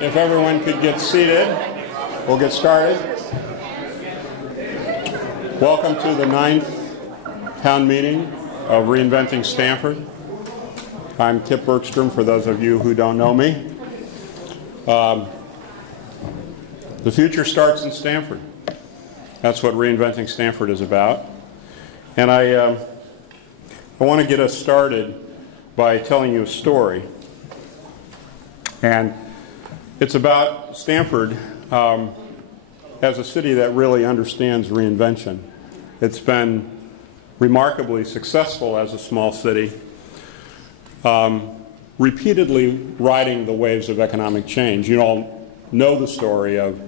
if everyone could get seated, we'll get started. Welcome to the 9th town meeting of Reinventing Stamford. I'm Kip Bergstrom, for those of you who don't know me. The future starts in Stamford. That's what Reinventing Stamford is about. And I want to get us started by telling you a story. And it's about Stamford as a city that really understands reinvention. It's been remarkably successful as a small city, repeatedly riding the waves of economic change. You all know the story of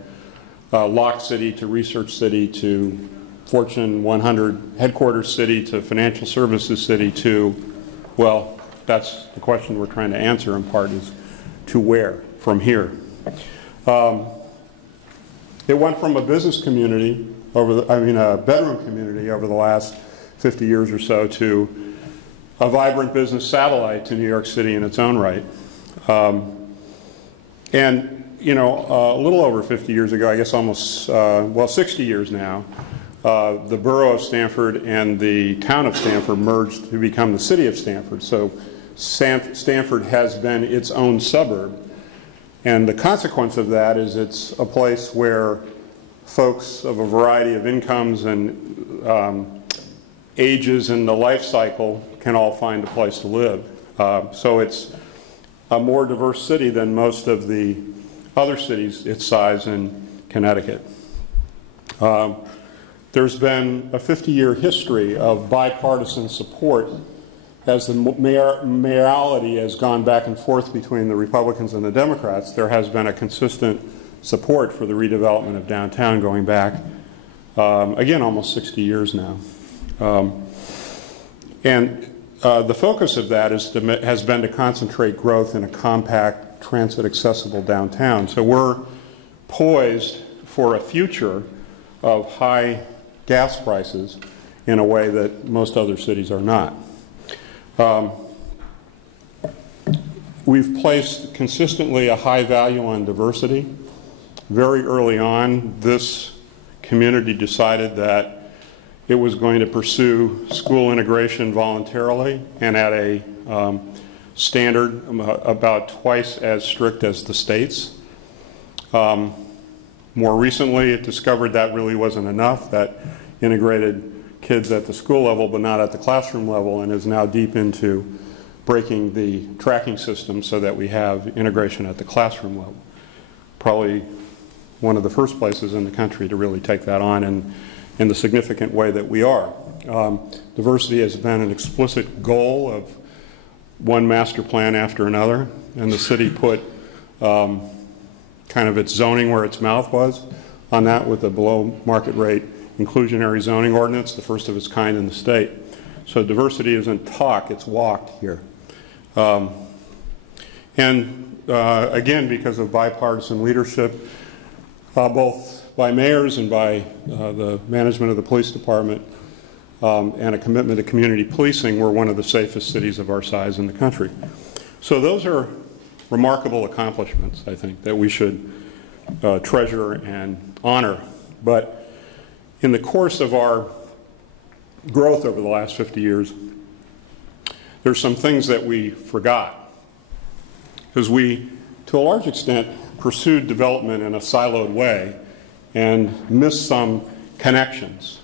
Lock City to Research City to Fortune 100 headquarters city to financial services city to, well, that's the question we're trying to answer in part, is to where from here. It went from a business community a bedroom community over the last 50 years or so to a vibrant business satellite to New York City in its own right. And you know, a little over 50 years ago, I guess almost, 60 years now, the borough of Stamford and the town of Stamford merged to become the city of Stamford. So Stamford has been its own suburb. And the consequence of that is it's a place where folks of a variety of incomes and ages in the life cycle can all find a place to live. So it's a more diverse city than most of the other cities its size in Connecticut. There's been a 50-year history of bipartisan support as the mayoralty has gone back and forth between the Republicans and the Democrats. There has been a consistent support for the redevelopment of downtown going back, again, almost 60 years now. The focus of that has been to concentrate growth in a compact, transit-accessible downtown. So we're poised for a future of high gas prices in a way that most other cities are not. We've placed consistently a high value on diversity. Very early on, this community decided that it was going to pursue school integration voluntarily and at a standard about twice as strict as the state's. More recently, it discovered that really wasn't enough, that integrated kids at the school level but not at the classroom level, and is now deep into breaking the tracking system so that we have integration at the classroom level. Probably one of the first places in the country to really take that on in the significant way that we are. Diversity has been an explicit goal of one master plan after another, and the city put kind of its zoning where its mouth was on that with a below market rate inclusionary zoning ordinance, the first of its kind in the state. So diversity isn't talk, it's walked here. Again, because of bipartisan leadership, both by mayors and by the management of the police department, and a commitment to community policing, we're one of the safest cities of our size in the country. So those are remarkable accomplishments, I think, that we should treasure and honor. But in the course of our growth over the last 50 years, there's some things that we forgot. Because we, to a large extent, pursued development in a siloed way and missed some connections,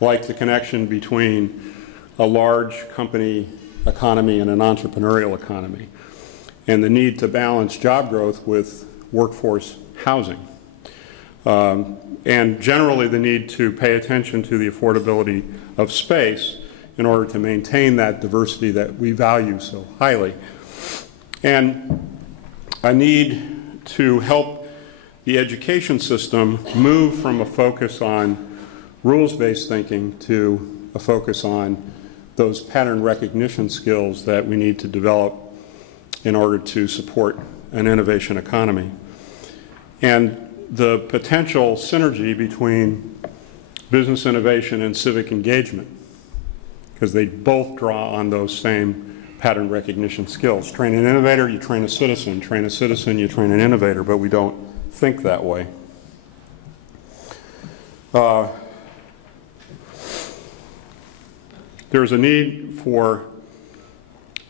like the connection between a large company economy and an entrepreneurial economy, and the need to balance job growth with workforce housing, and generally the need to pay attention to the affordability of space in order to maintain that diversity that we value so highly, and a need to help the education system move from a focus on rules-based thinking to a focus on those pattern recognition skills that we need to develop in order to support an innovation economy. And the potential synergy between business innovation and civic engagement, because they both draw on those same pattern recognition skills. Train an innovator, you train a citizen. Train a citizen, you train an innovator, but we don't think that way. There's a need for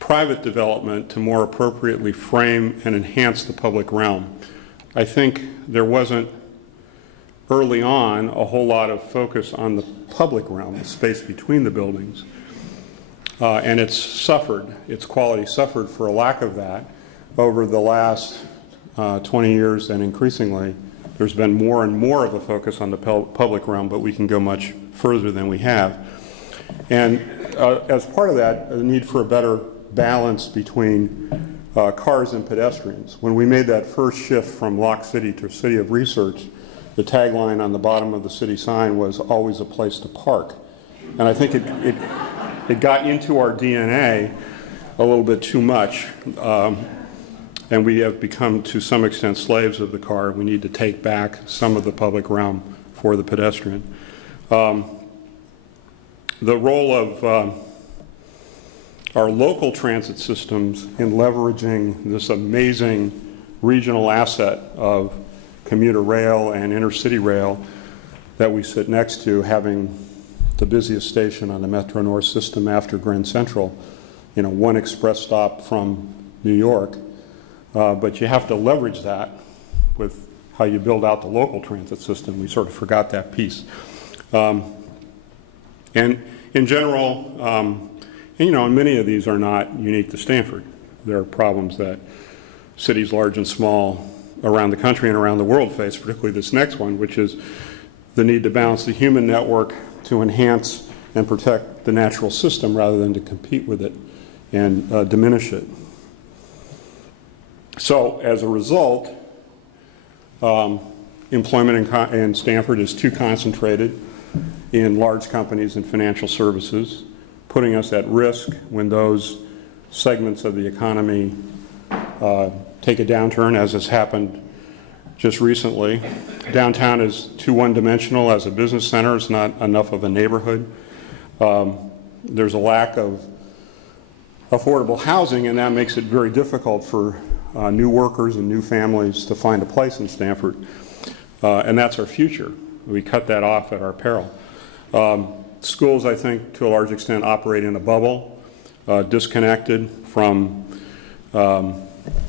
private development to more appropriately frame and enhance the public realm. I think there wasn't early on a whole lot of focus on the public realm, the space between the buildings. And it's suffered, its quality suffered for a lack of that over the last 20 years, and increasingly there's been more and more of a focus on the public realm, but we can go much further than we have. And as part of that, the need for a better balance between cars and pedestrians. When we made that first shift from Lock City to City of Research, the tagline on the bottom of the city sign was "always a place to park." And I think it got into our DNA a little bit too much. And we have become, to some extent, slaves of the car. We need to take back some of the public realm for the pedestrian. The role of our local transit systems in leveraging this amazing regional asset of commuter rail and intercity rail that we sit next to, having the busiest station on the Metro North system after Grand Central, you know, one express stop from New York. But you have to leverage that with how you build out the local transit system. We sort of forgot that piece. And in general, and, you know, many of these are not unique to Stamford. There are problems that cities large and small around the country and around the world face, particularly this next one, which is the need to balance the human network to enhance and protect the natural system rather than to compete with it and diminish it. So as a result, employment in Stamford is too concentrated in large companies and financial services, putting us at risk when those segments of the economy take a downturn, as has happened just recently. Downtown is too one-dimensional as a business center. It's not enough of a neighborhood. There's a lack of affordable housing, and that makes it very difficult for new workers and new families to find a place in Stamford. And that's our future. We cut that off at our peril. Schools, I think, to a large extent, operate in a bubble, disconnected from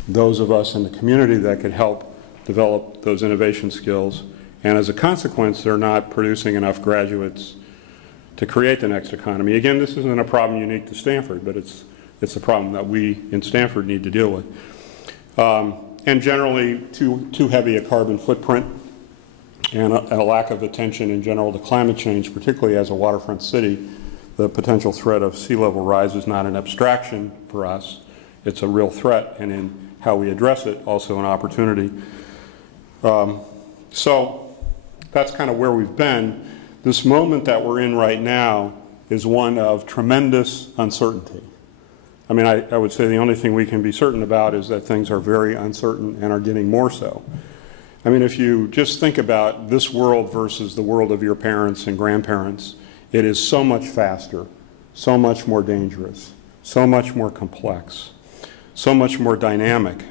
those of us in the community that could help develop those innovation skills. And as a consequence, they're not producing enough graduates to create the next economy. Again, this isn't a problem unique to Stamford, but it's a problem that we in Stamford need to deal with. And generally, too heavy a carbon footprint and a lack of attention in general to climate change, particularly as a waterfront city. The potential threat of sea level rise is not an abstraction for us. It's a real threat, and in how we address it, also an opportunity. So that's kind of where we've been. This moment that we're in right now is one of tremendous uncertainty. I mean, I would say the only thing we can be certain about is that things are very uncertain and are getting more so. I mean, if you just think about this world versus the world of your parents and grandparents, it is so much faster, so much more dangerous, so much more complex, so much more dynamic.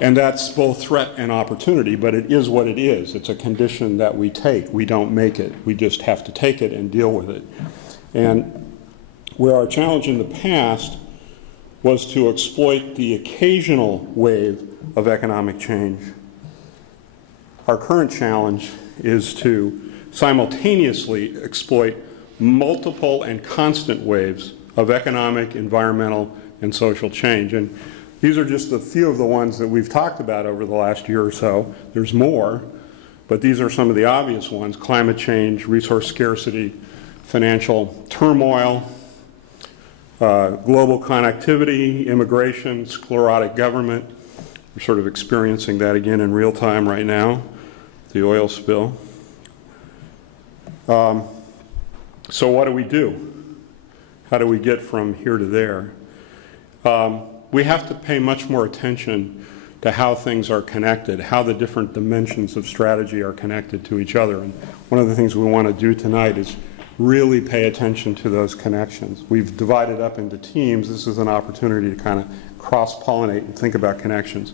And that's both threat and opportunity, but it is what it is. It's a condition that we take. We don't make it. We just have to take it and deal with it. And where our challenge in the past was to exploit the occasional wave of economic change, our current challenge is to simultaneously exploit multiple and constant waves of economic, environmental, and social change. And these are just a few of the ones that we've talked about over the last year or so. There's more, but these are some of the obvious ones: climate change, resource scarcity, financial turmoil, global connectivity, immigration, sclerotic government. We're sort of experiencing that again in real time right now, the oil spill. So what do? How do we get from here to there? We have to pay much more attention to how things are connected, how the different dimensions of strategy are connected to each other. And one of the things we want to do tonight is really pay attention to those connections. We've divided up into teams. This is an opportunity to kind of cross-pollinate and think about connections.